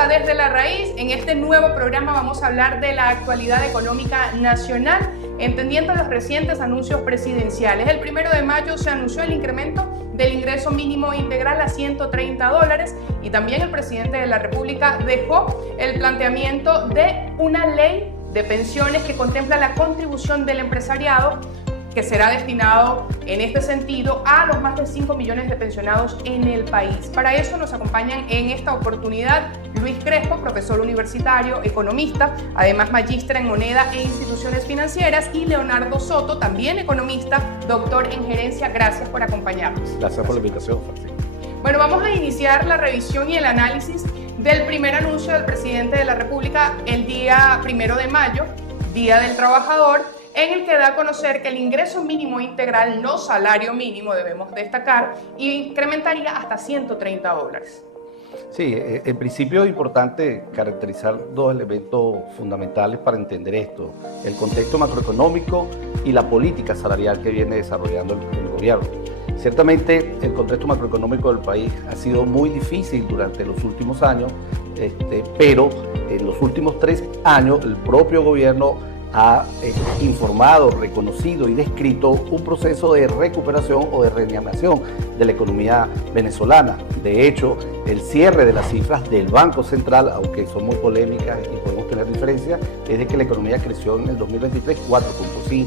a Desde la Raíz. En este nuevo programa vamos a hablar de la actualidad económica nacional, entendiendo los recientes anuncios presidenciales. El 1 de mayo se anunció el incremento del ingreso mínimo integral a $130 y también el presidente de la República dejó el planteamiento de una ley de pensiones que contempla la contribución del empresariado, que será destinado en este sentido a los más de 5 millones de pensionados en el país. Para eso nos acompañan en esta oportunidad Luis Crespo, profesor universitario, economista, además magíster en moneda e instituciones financieras, y Leonardo Soto, también economista, doctor en gerencia. Gracias por acompañarnos. Gracias por la invitación, Francisco. Bueno, vamos a iniciar la revisión y el análisis del primer anuncio del presidente de la República el día 1 de mayo, Día del Trabajador, en el que da a conocer que el ingreso mínimo integral, no salario mínimo, debemos destacar, incrementaría hasta $130. Sí, en principio es importante caracterizar dos elementos fundamentales para entender esto: el contexto macroeconómico y la política salarial que viene desarrollando el gobierno. Ciertamente el contexto macroeconómico del país ha sido muy difícil durante los últimos años, pero en los últimos 3 años el propio gobierno ha informado, reconocido y descrito un proceso de recuperación o de reanimación de la economía venezolana. De hecho, el cierre de las cifras del Banco Central, aunque son muy polémicas y podemos tener diferencias, es de que la economía creció en el 2023 4.5%.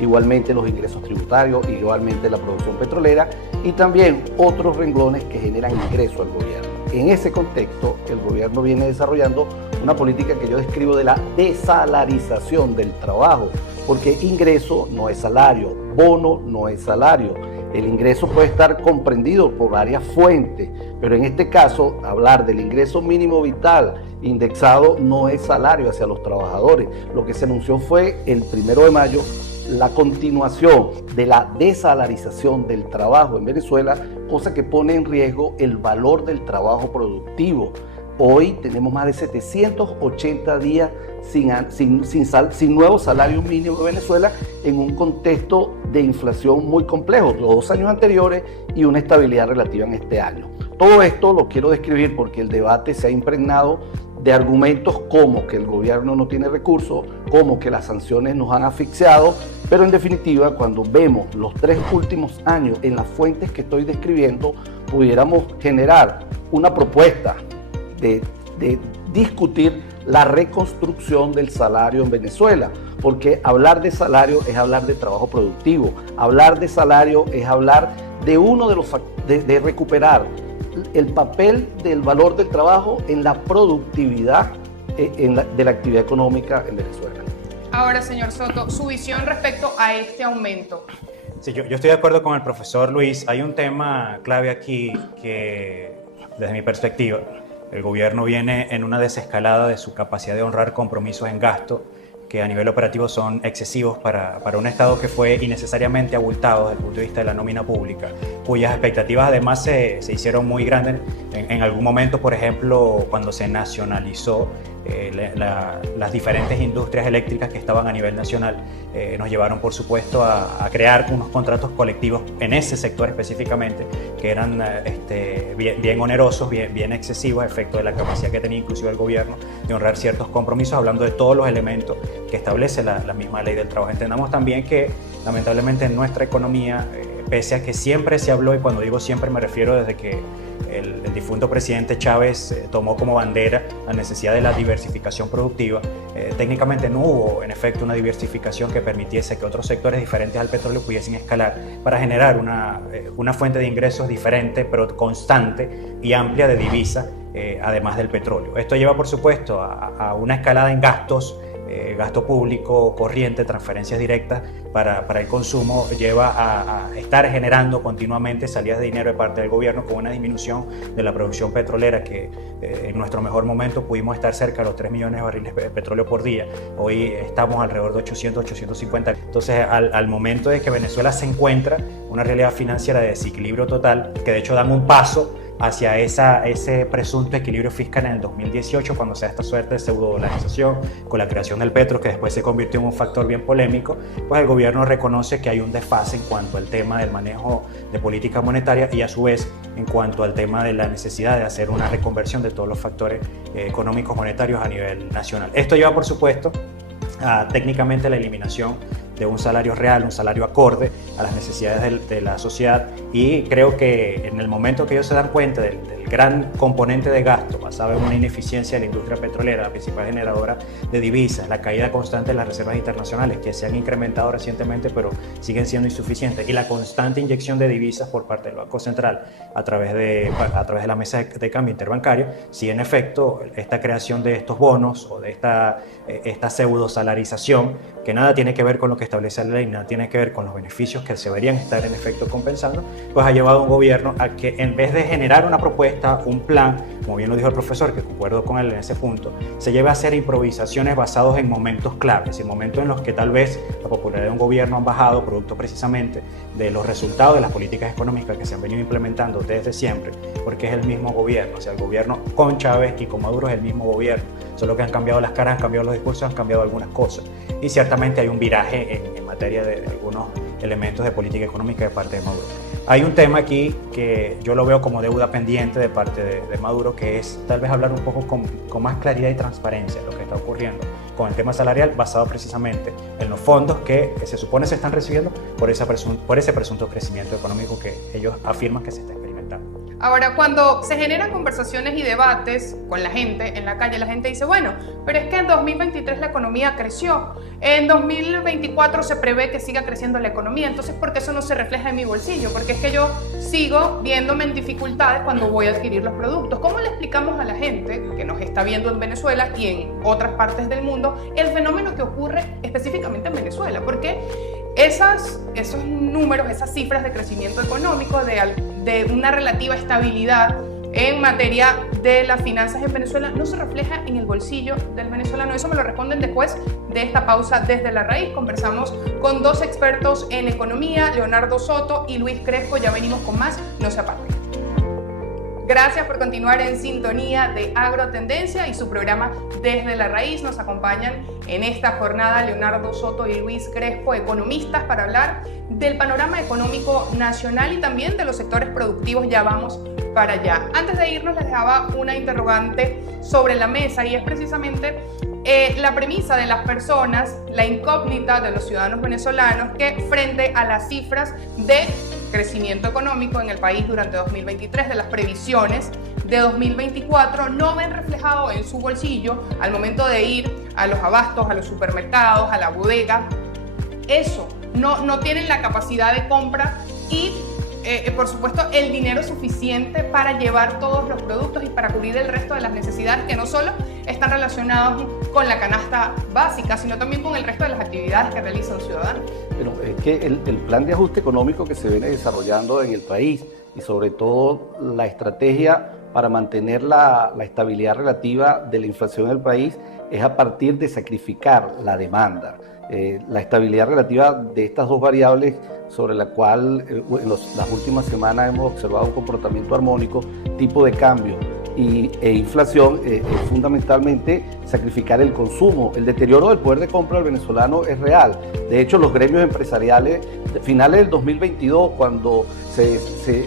Igualmente los ingresos tributarios, igualmente la producción petrolera y también otros renglones que generan ingreso al gobierno. En ese contexto, el gobierno viene desarrollando una política que yo describo de la desalarización del trabajo, porque ingreso no es salario, bono no es salario. El ingreso puede estar comprendido por varias fuentes, pero en este caso, hablar del ingreso mínimo vital indexado no es salario hacia los trabajadores. Lo que se anunció fue el 1 de mayo la continuación de la desalarización del trabajo en Venezuela, cosa que pone en riesgo el valor del trabajo productivo. Hoy tenemos más de 780 días sin nuevo salario mínimo en Venezuela, en un contexto de inflación muy complejo, los 2 años anteriores y una estabilidad relativa en este año. Todo esto lo quiero describir porque el debate se ha impregnado de argumentos como que el gobierno no tiene recursos, como que las sanciones nos han asfixiado, pero en definitiva, cuando vemos los 3 últimos años en las fuentes que estoy describiendo, pudiéramos generar una propuesta de discutir la reconstrucción del salario en Venezuela, porque hablar de salario es hablar de trabajo productivo, hablar de salario es hablar de recuperar el papel del valor del trabajo en la productividad de la actividad económica en Venezuela. Ahora, señor Soto, su visión respecto a este aumento. Sí, yo estoy de acuerdo con el profesor Luis. Hay un tema clave aquí que, desde mi perspectiva, el gobierno viene en una desescalada de su capacidad de honrar compromisos en gasto que a nivel operativo son excesivos para un Estado que fue innecesariamente abultado desde el punto de vista de la nómina pública, cuyas expectativas además se hicieron muy grandes en algún momento. Por ejemplo, cuando se nacionalizó las diferentes industrias eléctricas que estaban a nivel nacional, nos llevaron por supuesto a crear unos contratos colectivos en ese sector específicamente que eran bien onerosos, bien excesivos, a efecto de la capacidad que tenía inclusive el gobierno de honrar ciertos compromisos, hablando de todos los elementos que establece la misma ley del trabajo. Entendamos también que lamentablemente en nuestra economía, pese a que siempre se habló, y cuando digo siempre me refiero desde que el difunto presidente Chávez tomó como bandera la necesidad de la diversificación productiva, técnicamente no hubo en efecto una diversificación que permitiese que otros sectores diferentes al petróleo pudiesen escalar para generar una fuente de ingresos diferente pero constante y amplia de divisas, además del petróleo. Esto lleva por supuesto a una escalada en gastos, gasto público corriente, transferencias directas para el consumo, lleva a estar generando continuamente salidas de dinero de parte del gobierno, con una disminución de la producción petrolera que en nuestro mejor momento pudimos estar cerca de los 3 millones de barriles de petróleo por día. Hoy estamos alrededor de 800, 850. Entonces, al momento de que Venezuela se encuentra una realidad financiera de desequilibrio total, que de hecho dan un paso hacia ese presunto equilibrio fiscal en el 2018, cuando se da esta suerte de pseudo-dolarización con la creación del petro, que después se convirtió en un factor bien polémico, pues el gobierno reconoce que hay un desfase en cuanto al tema del manejo de política monetaria y a su vez en cuanto al tema de la necesidad de hacer una reconversión de todos los factores económicos monetarios a nivel nacional. Esto lleva, por supuesto, a técnicamente la eliminación de un salario real, un salario acorde a las necesidades de la sociedad, y creo que en el momento que ellos se dan cuenta del gran componente de gasto basado en una ineficiencia de la industria petrolera, la principal generadora de divisas, la caída constante de las reservas internacionales que se han incrementado recientemente pero siguen siendo insuficientes, y la constante inyección de divisas por parte del Banco Central a través de la mesa de cambio interbancario, si en efecto esta creación de estos bonos o de esta pseudo salarización, que nada tiene que ver con lo que establece la ley, nada tiene que ver con los beneficios que se deberían estar en efecto compensando, pues ha llevado a un gobierno a que, en vez de generar una propuesta, un plan, como bien lo dijo el profesor, que concuerdo con él en ese punto, se lleve a hacer improvisaciones basadas en momentos claves, en momentos en los que tal vez la popularidad de un gobierno ha bajado, producto precisamente de los resultados de las políticas económicas que se han venido implementando desde siempre, porque es el mismo gobierno, o sea, el gobierno con Chávez y con Maduro es el mismo gobierno, solo que han cambiado las caras, han cambiado los discursos, han cambiado algunas cosas, y ciertamente hay un viraje en materia de algunos elementos de política económica de parte de Maduro. Hay un tema aquí que yo lo veo como deuda pendiente de parte de Maduro, que es tal vez hablar un poco con más claridad y transparencia de lo que está ocurriendo con el tema salarial, basado precisamente en los fondos que se supone se están recibiendo por ese presunto crecimiento económico que ellos afirman que se está experimentando. Ahora, cuando se generan conversaciones y debates con la gente en la calle, la gente dice, bueno, pero es que en 2023 la economía creció, en 2024 se prevé que siga creciendo la economía, entonces ¿por qué eso no se refleja en mi bolsillo? Porque es que yo sigo viéndome en dificultades cuando voy a adquirir los productos. ¿Cómo le explicamos a la gente que nos está viendo en Venezuela y en otras partes del mundo el fenómeno que ocurre específicamente en Venezuela? Porque esos números, esas cifras de crecimiento económico, de una relativa estabilidad en materia de las finanzas en Venezuela, no se refleja en el bolsillo del venezolano. Eso me lo responden después de esta pausa desde la raíz. Conversamos con dos expertos en economía, Leonardo Soto y Luis Crespo. Ya venimos con más, no se aparten. Gracias por continuar en sintonía de Agrotendencia y su programa Desde la Raíz. Nos acompañan en esta jornada Leonardo Soto y Luis Crespo, economistas, para hablar del panorama económico nacional y también de los sectores productivos. Ya vamos para allá. Antes de irnos les dejaba una interrogante sobre la mesa, y es precisamente la premisa de las personas, la incógnita de los ciudadanos venezolanos, que frente a las cifras de crecimiento económico en el país durante 2023, de las previsiones de 2024, no ven reflejado en su bolsillo al momento de ir a los abastos, a los supermercados, a la bodega. Eso, no tienen la capacidad de compra y por supuesto el dinero suficiente para llevar todos los productos y para cubrir el resto de las necesidades que no solo están relacionadas con la canasta básica, sino también con el resto de las actividades que realiza un ciudadano. Pero es que el plan de ajuste económico que se viene desarrollando en el país, y sobre todo la estrategia para mantener la estabilidad relativa de la inflación en el país, es a partir de sacrificar la demanda. La estabilidad relativa de estas dos variables, sobre la cual en las últimas semanas hemos observado un comportamiento armónico, tipo de cambio e inflación, es fundamentalmente sacrificar el consumo. El deterioro del poder de compra del venezolano es real. De hecho, los gremios empresariales, finales del 2022, cuando se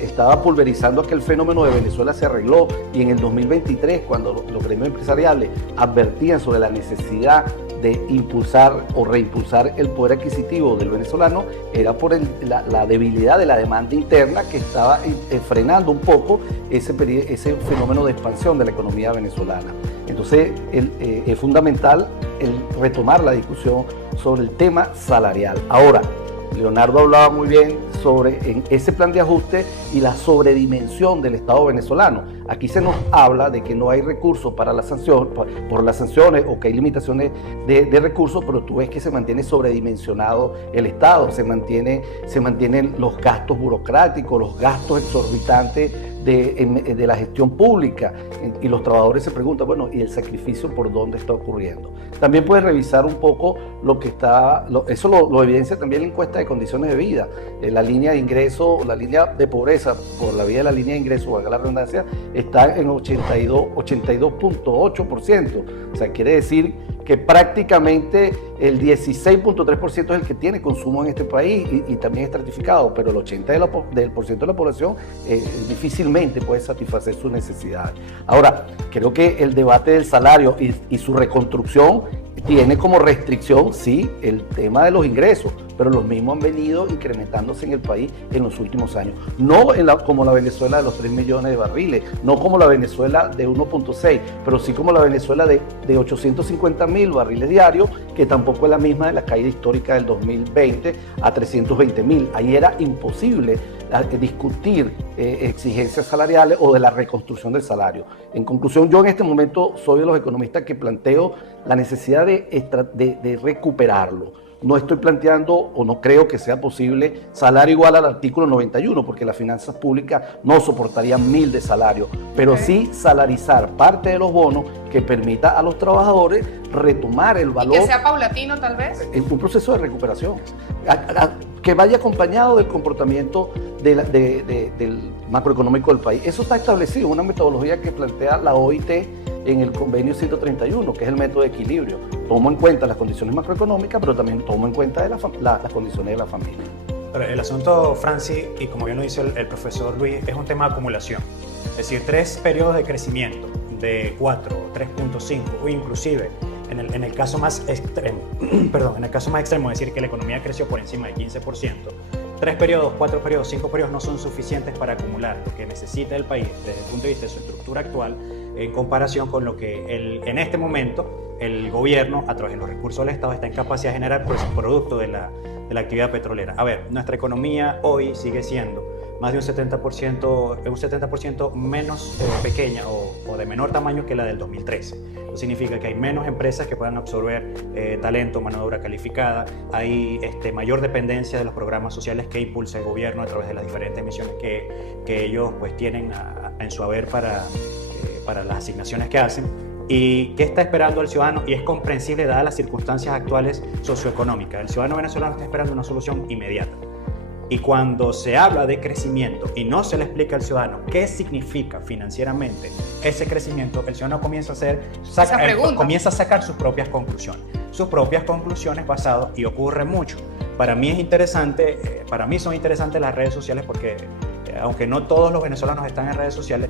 estaba pulverizando aquel fenómeno de Venezuela, se arregló, y en el 2023, cuando los gremios empresariales advertían sobre la necesidad de impulsar o reimpulsar el poder adquisitivo del venezolano, era por la debilidad de la demanda interna que estaba frenando un poco ese fenómeno de expansión de la economía venezolana. Entonces es fundamental retomar la discusión sobre el tema salarial. Ahora, Leonardo hablaba muy bien sobre ese plan de ajuste y la sobredimensión del Estado venezolano. Aquí se nos habla de que no hay recursos para la sanción, por las sanciones, o que hay limitaciones de recursos, pero tú ves que se mantiene sobredimensionado el Estado, se mantienen los gastos burocráticos, los gastos exorbitantes de la gestión pública, y los trabajadores se preguntan, bueno, ¿y el sacrificio por dónde está ocurriendo? También puede revisar un poco lo que está, eso lo evidencia también la encuesta de condiciones de vida. La línea de ingreso, la línea de pobreza por la vía de la línea de ingreso, valga la redundancia, está en 82.8%. O sea, quiere decir que prácticamente el 16.3% es el que tiene consumo en este país y también estratificado, pero el 80% de la población difícilmente puede satisfacer sus necesidades. Ahora, creo que el debate del salario y su reconstrucción tiene como restricción, sí, el tema de los ingresos, pero los mismos han venido incrementándose en el país en los últimos años. No como la Venezuela de los 3 millones de barriles, no como la Venezuela de 1.6, pero sí como la Venezuela de 850.000 barriles diarios, que tampoco es la misma de la caída histórica del 2020 a 320.000. Ahí era imposible discutir exigencias salariales o de la reconstrucción del salario. En conclusión, yo en este momento soy de los economistas que planteo la necesidad de recuperarlo. No estoy planteando o no creo que sea posible salario igual al artículo 91, porque las finanzas públicas no soportarían 1.000 de salario, pero sí salarizar parte de los bonos que permita a los trabajadores retomar el valor. ¿Y que sea paulatino tal vez? En un proceso de recuperación, que vaya acompañado del comportamiento del macroeconómico del país. Eso está establecido, una metodología que plantea la OIT en el convenio 131, que es el método de equilibrio. Tomo en cuenta las condiciones macroeconómicas, pero también tomo en cuenta las condiciones de la familia. Pero el asunto, Francis, y como bien lo dice el profesor Luis, es un tema de acumulación. Es decir, 3 periodos de crecimiento de 4, 3.5 o inclusive en el caso más extremo, es decir, que la economía creció por encima del 15%, 3 periodos, 4 periodos, 5 periodos no son suficientes para acumular lo que necesita el país desde el punto de vista de su estructura actual en comparación con lo que en este momento el gobierno, a través de los recursos del Estado, está en capacidad de generar por ese producto de la actividad petrolera. A ver, nuestra economía hoy sigue siendo más de un 70% menos pequeña o de menor tamaño que la del 2013. Eso significa que hay menos empresas que puedan absorber talento, mano de obra calificada, hay mayor dependencia de los programas sociales que impulsa el gobierno a través de las diferentes misiones que ellos pues tienen en su haber para las asignaciones que hacen. ¿Y qué está esperando el ciudadano? Y es comprensible dadas las circunstancias actuales socioeconómicas. El ciudadano venezolano está esperando una solución inmediata. Y cuando se habla de crecimiento y no se le explica al ciudadano qué significa financieramente ese crecimiento, el ciudadano comienza a sacar sus propias conclusiones. Sus propias conclusiones basadas, y ocurre mucho. Para mí son interesantes las redes sociales porque aunque no todos los venezolanos están en redes sociales,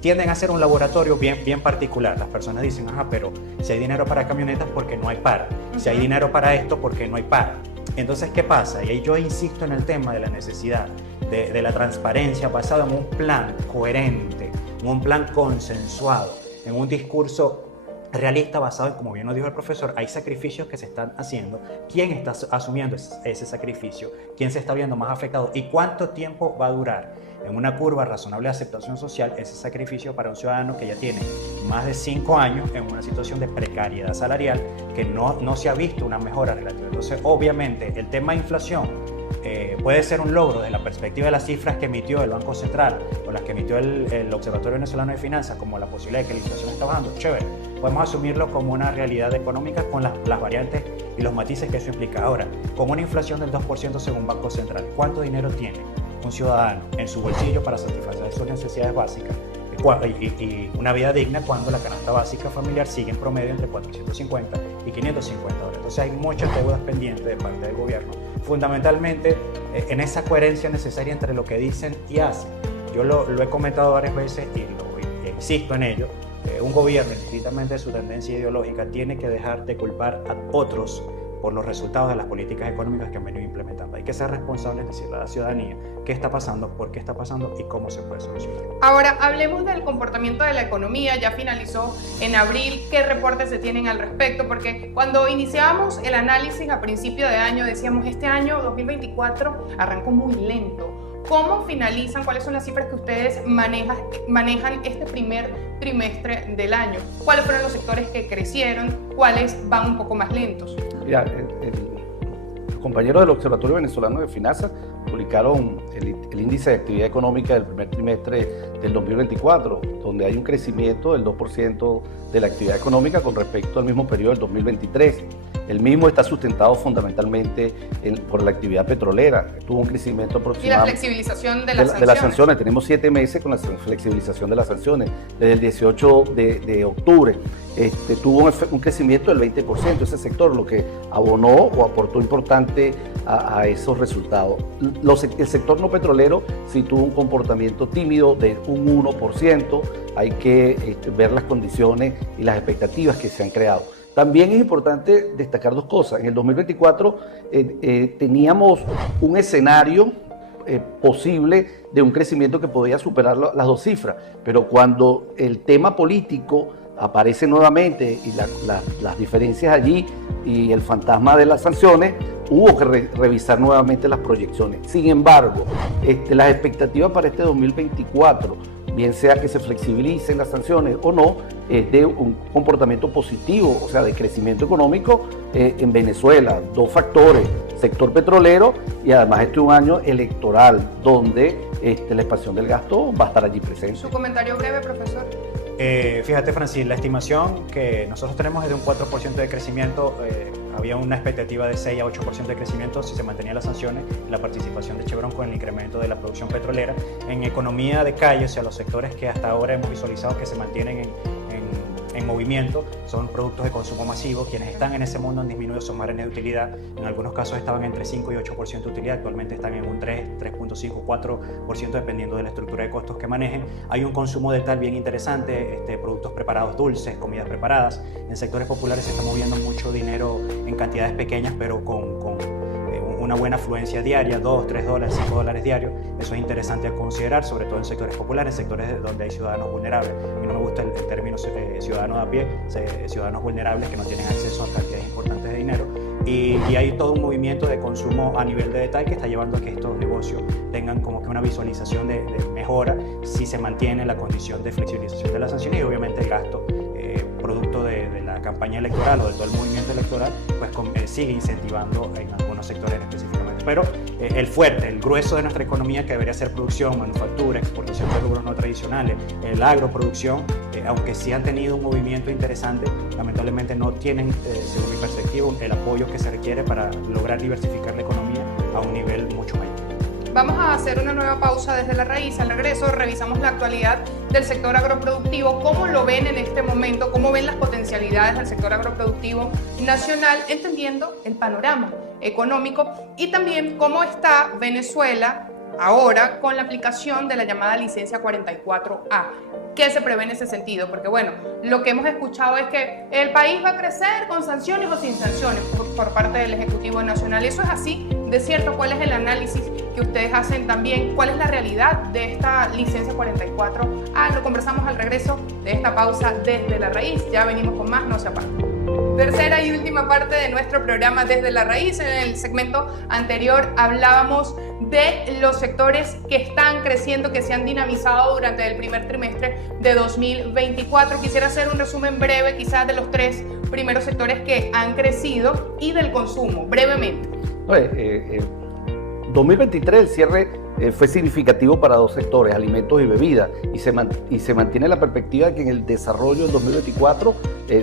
tienden a ser un laboratorio bien particular. Las personas dicen, pero si hay dinero para camionetas, ¿por qué no hay para? Si hay dinero para esto, ¿por qué no hay para? Entonces, ¿qué pasa? Y ahí yo insisto en el tema de la necesidad de la transparencia basado en un plan coherente, en un plan consensuado, en un discurso realista basado en, como bien nos dijo el profesor, hay sacrificios que se están haciendo, quién está asumiendo ese sacrificio, quién se está viendo más afectado y cuánto tiempo va a durar en una curva razonable de aceptación social ese sacrificio para un ciudadano que ya tiene más de 5 años en una situación de precariedad salarial que no se ha visto una mejora relativa. Entonces, obviamente, el tema de inflación puede ser un logro desde la perspectiva de las cifras que emitió el Banco Central o las que emitió el Observatorio Venezolano de Finanzas, como la posibilidad de que la inflación está bajando. Chévere, podemos asumirlo como una realidad económica con las variantes y los matices que eso implica. Ahora, con una inflación del 2% según Banco Central, ¿cuánto dinero tiene un ciudadano en su bolsillo para satisfacer sus necesidades básicas y una vida digna cuando la canasta básica familiar sigue en promedio entre 450 y 550 dólares? Entonces hay muchas deudas pendientes de parte del gobierno, fundamentalmente en esa coherencia necesaria entre lo que dicen y hacen. Yo lo he comentado varias veces y insisto en ello. Un gobierno, indistintamente de su tendencia ideológica, tiene que dejar de culpar a otros por los resultados de las políticas económicas que han venido implementando. Hay que ser responsables, decirle a la ciudadanía qué está pasando, por qué está pasando y cómo se puede solucionar. Ahora, hablemos del comportamiento de la economía. Ya finalizó en abril. ¿Qué reportes se tienen al respecto? Porque cuando iniciábamos el análisis a principio de año, decíamos, este año 2024 arrancó muy lento. ¿Cómo finalizan? ¿Cuáles son las cifras que ustedes manejan este primer trimestre del año? ¿Cuáles fueron los sectores que crecieron? ¿Cuáles van un poco más lentos? Mira, el compañero del Observatorio Venezolano de Finanzas publicaron el índice de actividad económica del primer trimestre del 2024, donde hay un crecimiento del 2% de la actividad económica con respecto al mismo periodo del 2023. El mismo está sustentado fundamentalmente por la actividad petrolera. Tuvo un crecimiento aproximado. Y la flexibilización de las sanciones. Tenemos 7 meses con la flexibilización de las sanciones. Desde el 18 de octubre tuvo un crecimiento del 20% ese sector, lo que abonó o aportó importante a esos resultados. El sector no petrolero sí tuvo un comportamiento tímido de un 1%. Hay que ver las condiciones y las expectativas que se han creado. También es importante destacar 2 cosas. En el 2024 teníamos un escenario posible de un crecimiento que podía superar las 2 cifras, pero cuando el tema político aparece nuevamente y las diferencias allí y el fantasma de las sanciones, hubo que revisar nuevamente las proyecciones. Sin embargo, las expectativas para este 2024, bien sea que se flexibilicen las sanciones o no, es de un comportamiento positivo, o sea, de crecimiento económico en Venezuela. 2 factores, sector petrolero y además este es un año electoral donde la expansión del gasto va a estar allí presente. Su comentario breve, profesor. Fíjate, Francis, la estimación que nosotros tenemos es de un 4% de crecimiento. Había una expectativa de 6 a 8% de crecimiento si se mantenían las sanciones, la participación de Chevron con el incremento de la producción petrolera. En economía de calle, o sea, los sectores que hasta ahora hemos visualizado que se mantienen en movimiento, son productos de consumo masivo. Quienes están en ese mundo han disminuido sus márgenes de utilidad. En algunos casos estaban entre 5 y 8% de utilidad, actualmente están en un 3, 3.5, 4% dependiendo de la estructura de costos que manejen. Hay un consumo dental bien interesante, productos preparados dulces, comidas preparadas. En sectores populares se está moviendo mucho dinero en cantidades pequeñas, pero con una buena afluencia diaria, $2, $3, $5 diarios. Eso es interesante a considerar, sobre todo en sectores populares, en sectores donde hay ciudadanos vulnerables. A mí no me gusta el término ciudadano de a pie, ciudadanos vulnerables que no tienen acceso a cantidades importantes de dinero. Y hay todo un movimiento de consumo a nivel de detalle que está llevando a que estos negocios tengan como que una visualización de mejora si se mantiene la condición de flexibilización de las sanciones y obviamente el gasto producto de la campaña electoral o de todo el movimiento electoral, pues sigue incentivando en algunos sectores específicamente. Pero el fuerte, el grueso de nuestra economía, que debería ser producción, manufactura, exportación de rubros no tradicionales, la agroproducción, aunque sí han tenido un movimiento interesante, lamentablemente no tienen, según mi perspectiva, el apoyo que se requiere para lograr diversificar la economía a un nivel mucho mayor. Vamos a hacer una nueva pausa desde la raíz. Al regreso revisamos la actualidad del sector agroproductivo, cómo lo ven en este momento, cómo ven las potencialidades del sector agroproductivo nacional, entendiendo el panorama económico y también cómo está Venezuela ahora con la aplicación de la llamada licencia 44A. ¿Qué se prevé en ese sentido? Porque bueno, lo que hemos escuchado es que el país va a crecer con sanciones o sin sanciones por parte del Ejecutivo Nacional. ¿Eso es así? ¿De cierto? ¿Cuál es el análisis que ustedes hacen también? ¿Cuál es la realidad de esta licencia 44A? Lo conversamos al regreso de esta pausa desde la raíz. Ya venimos con más, no se aparten. Tercera y última parte de nuestro programa Desde la Raíz. En el segmento anterior hablábamos de los sectores que están creciendo, que se han dinamizado durante el primer trimestre de 2024. Quisiera hacer un resumen breve quizás de los 3 primeros sectores que han crecido y del consumo, brevemente. 2023 el cierre fue significativo para 2 sectores, alimentos y bebidas, y se mantiene la perspectiva de que en el desarrollo del 2024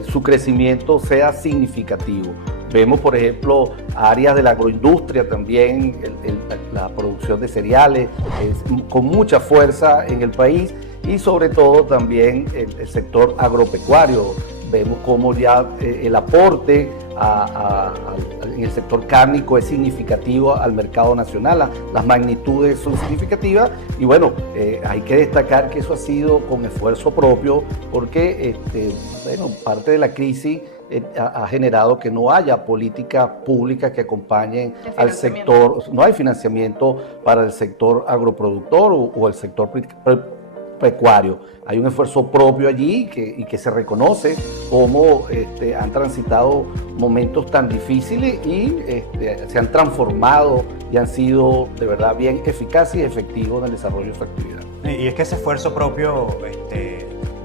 su crecimiento sea significativo. Vemos, por ejemplo, áreas de la agroindustria también, la producción de cereales con mucha fuerza en el país y sobre todo también el sector agropecuario. Vemos cómo ya el aporte en el sector cárnico es significativo al mercado nacional, las magnitudes son significativas y bueno, hay que destacar que eso ha sido con esfuerzo propio porque parte de la crisis ha generado que no haya políticas públicas que acompañen al sector, no hay financiamiento para el sector agroproductor o el sector pecuario. Hay un esfuerzo propio allí y que se reconoce cómo han transitado momentos tan difíciles y se han transformado y han sido de verdad bien eficaces y efectivos en el desarrollo de su actividad. Y es que ese esfuerzo propio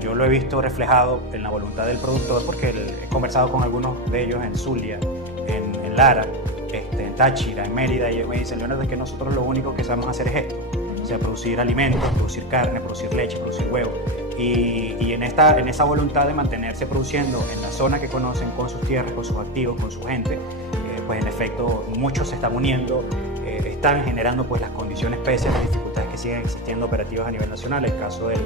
yo lo he visto reflejado en la voluntad del productor porque he conversado con algunos de ellos en Zulia, en Lara, en Táchira, en Mérida, y ellos me dicen, Leonardo, es que nosotros lo único que sabemos hacer es esto, o sea, producir alimentos, producir carne, producir leche, producir huevo. Y en esa voluntad de mantenerse produciendo en la zona que conocen, con sus tierras, con sus activos, con su gente, pues en efecto muchos se están uniendo, están generando pues las condiciones pese a las dificultades que siguen existiendo operativas a nivel nacional. El caso de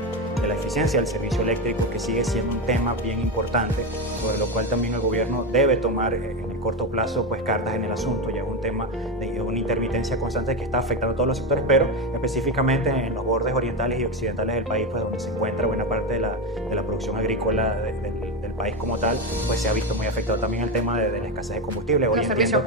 la eficiencia del servicio eléctrico, que sigue siendo un tema bien importante, sobre lo cual también el gobierno debe tomar en el corto plazo pues cartas en el asunto. Ya es un tema de una intermitencia constante que está afectando a todos los sectores, pero específicamente en los bordes orientales y occidentales del país, pues donde se encuentra buena parte de la producción agrícola del país como tal, pues se ha visto muy afectado también el tema de la escasez de combustible. Los servicios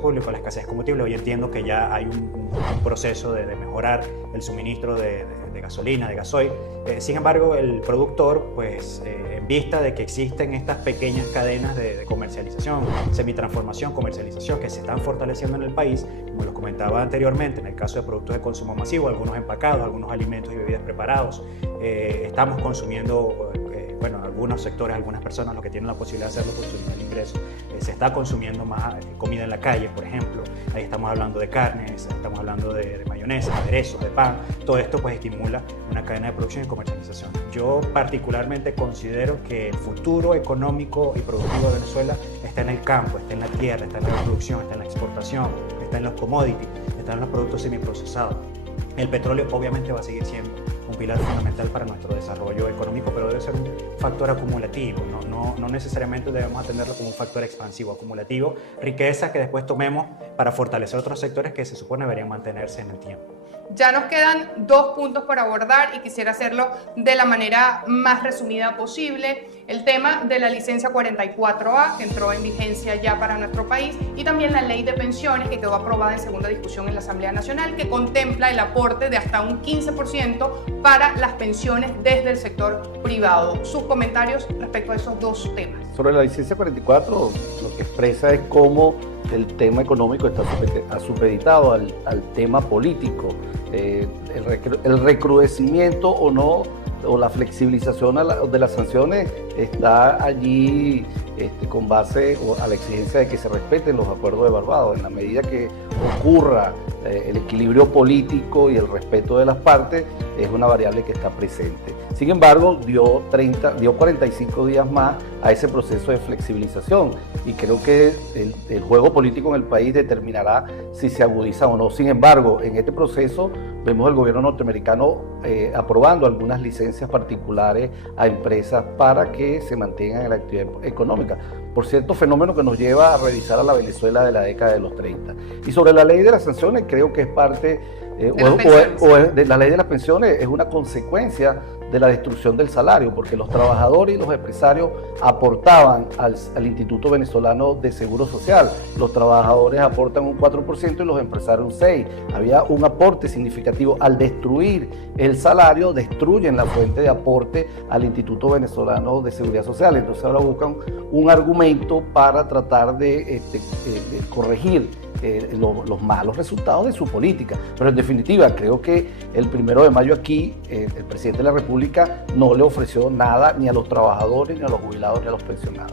públicos, la escasez de combustible. Hoy entiendo que ya hay un proceso de mejorar el suministro de gasolina, de gasoil. Sin embargo, el productor, pues en vista de que existen estas pequeñas cadenas de comercialización, semitransformación, comercialización, que se están fortaleciendo en el país, como lo comentaba anteriormente, en el caso de productos de consumo masivo, algunos empacados, algunos alimentos y bebidas preparados, estamos consumiendo, bueno, algunos sectores, algunas personas, los que tienen la posibilidad de hacerlo por su nivel de ingreso, se está consumiendo más comida en la calle, por ejemplo. Ahí estamos hablando de carnes, estamos hablando de mayonesa, de aderezos, de pan. Todo esto pues estimula una cadena de producción y comercialización. Yo particularmente considero que el futuro económico y productivo de Venezuela está en el campo, está en la tierra, está en la producción, está en la exportación, está en los commodities, está en los productos semiprocesados. El petróleo obviamente va a seguir siendo un pilar fundamental para nuestro desarrollo económico, pero debe ser un factor acumulativo, no necesariamente debemos atenderlo como un factor expansivo, acumulativo, riqueza que después tomemos para fortalecer otros sectores que se supone deberían mantenerse en el tiempo. Ya nos quedan 2 puntos por abordar y quisiera hacerlo de la manera más resumida posible. El tema de la licencia 44A, que entró en vigencia ya para nuestro país, y también la ley de pensiones, que quedó aprobada en segunda discusión en la Asamblea Nacional, que contempla el aporte de hasta un 15% para las pensiones desde el sector privado. Sus comentarios respecto a esos 2 temas. Sobre la licencia 44, lo que expresa es cómo el tema económico está supeditado al tema político. El recrudecimiento o no, o la flexibilización de las sanciones está allí con base a la exigencia de que se respeten los acuerdos de Barbados. En la medida que ocurra el equilibrio político y el respeto de las partes, es una variable que está presente. Sin embargo, dio 45 días más a ese proceso de flexibilización, y creo que el juego político en el país determinará si se agudiza o no. Sin embargo, en este proceso vemos al gobierno norteamericano aprobando algunas licencias particulares a empresas para que se mantengan en la actividad económica, por cierto fenómeno que nos lleva a revisar a la Venezuela de la década de los 30. Y sobre la ley de las sanciones, creo que es parte, de la ley de las pensiones, es una consecuencia de la destrucción del salario, porque los trabajadores y los empresarios aportaban al Instituto Venezolano de Seguro Social. Los trabajadores aportan un 4% y los empresarios un 6%. Había un aporte significativo. Al destruir el salario, destruyen la fuente de aporte al Instituto Venezolano de Seguridad Social. Entonces ahora buscan un argumento para tratar de corregir los malos resultados de su política. Pero en definitiva, creo que el 1 de mayo aquí, el presidente de la República no le ofreció nada ni a los trabajadores, ni a los jubilados, ni a los pensionados.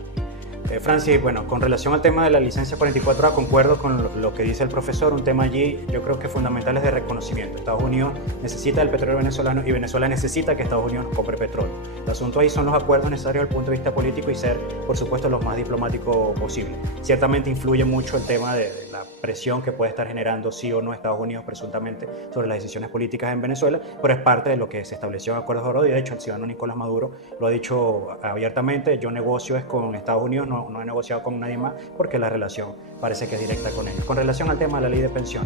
Francis, bueno, con relación al tema de la licencia 44A, concuerdo con lo que dice el profesor. Un tema allí yo creo que fundamental es de reconocimiento. Estados Unidos necesita el petróleo venezolano y Venezuela necesita que Estados Unidos compre petróleo. El asunto ahí son los acuerdos necesarios desde el punto de vista político y ser, por supuesto, lo más diplomático posible. Ciertamente influye mucho el tema de la presión que puede estar generando sí o no Estados Unidos presuntamente sobre las decisiones políticas en Venezuela, pero es parte de lo que se estableció en acuerdos de oro. Y de hecho el ciudadano Nicolás Maduro lo ha dicho abiertamente: yo negocio es con Estados Unidos, no he negociado con nadie más, porque la relación parece que es directa con ellos. Con relación al tema de la ley de pensión,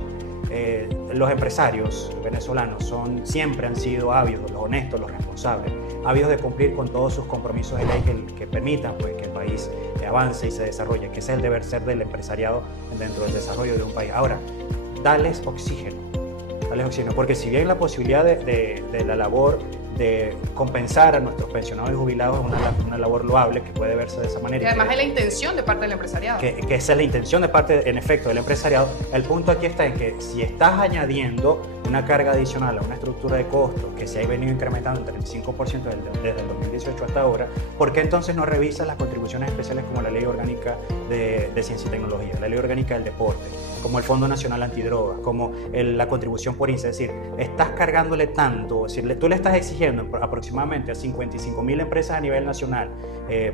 los empresarios venezolanos siempre han sido ávidos, los honestos, los responsables, ávidos de cumplir con todos sus compromisos de ley que permitan pues, que el país avance y se desarrolle, que ese es el deber ser del empresariado dentro del desarrollo de un país. Ahora, darles oxígeno, porque si bien la posibilidad de la labor de compensar a nuestros pensionados y jubilados es una labor loable que puede verse de esa manera. Y además es la intención de parte del empresariado. Que esa es la intención de parte, en efecto, del empresariado. El punto aquí está en que si estás añadiendo una carga adicional a una estructura de costos que se ha venido incrementando en 35% desde el 2018 hasta ahora, ¿por qué entonces no revisas las contribuciones especiales como la Ley Orgánica de Ciencia y Tecnología, la Ley Orgánica del Deporte, como el Fondo Nacional Antidrogas, como la contribución por INSS? Es decir, estás cargándole tanto, es decir, tú le estás exigiendo aproximadamente a 55.000 empresas a nivel nacional,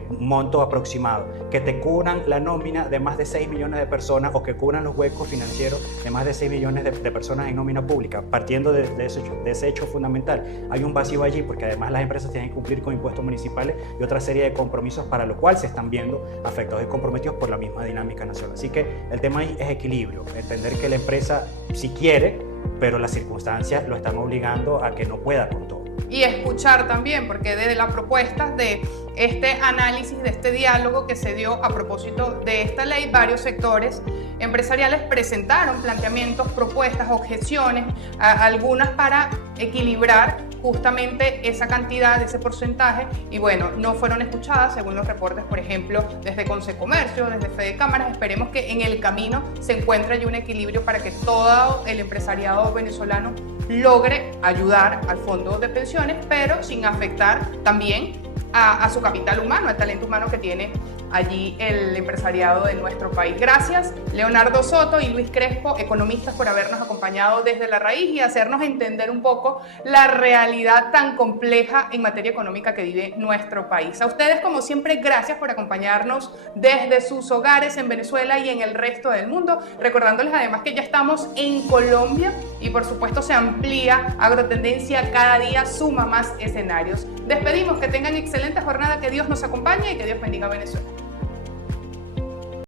un monto aproximado, que te cubran la nómina de más de 6 millones de personas o que cubran los huecos financieros de más de 6 millones de personas en nómina pública. Partiendo de ese hecho fundamental, hay un vacío allí porque además las empresas tienen que cumplir con impuestos municipales y otra serie de compromisos para lo cual se están viendo afectados y comprometidos por la misma dinámica nacional. Así que el tema ahí es equilibrio, entender que la empresa sí quiere, pero las circunstancias lo están obligando a que no pueda con todo. Y escuchar también, porque desde las propuestas de este análisis, de este diálogo que se dio a propósito de esta ley, varios sectores empresariales presentaron planteamientos, propuestas, objeciones, algunas para equilibrar justamente esa cantidad, ese porcentaje, y bueno, no fueron escuchadas según los reportes, por ejemplo, desde Consecomercio, desde Fede Cámaras. Esperemos que en el camino se encuentre allí un equilibrio para que todo el empresariado venezolano logre ayudar al fondo de pensiones, pero sin afectar también a su capital humano, al talento humano que tiene allí el empresariado de nuestro país. Gracias, Leonardo Soto y Luis Crespo, economistas, por habernos acompañado desde la raíz y hacernos entender un poco la realidad tan compleja en materia económica que vive nuestro país. A ustedes, como siempre, gracias por acompañarnos desde sus hogares en Venezuela y en el resto del mundo, recordándoles además que ya estamos en Colombia y por supuesto se amplía Agrotendencia, cada día suma más escenarios. Despedimos, que tengan excelente jornada, que Dios nos acompañe y que Dios bendiga a Venezuela.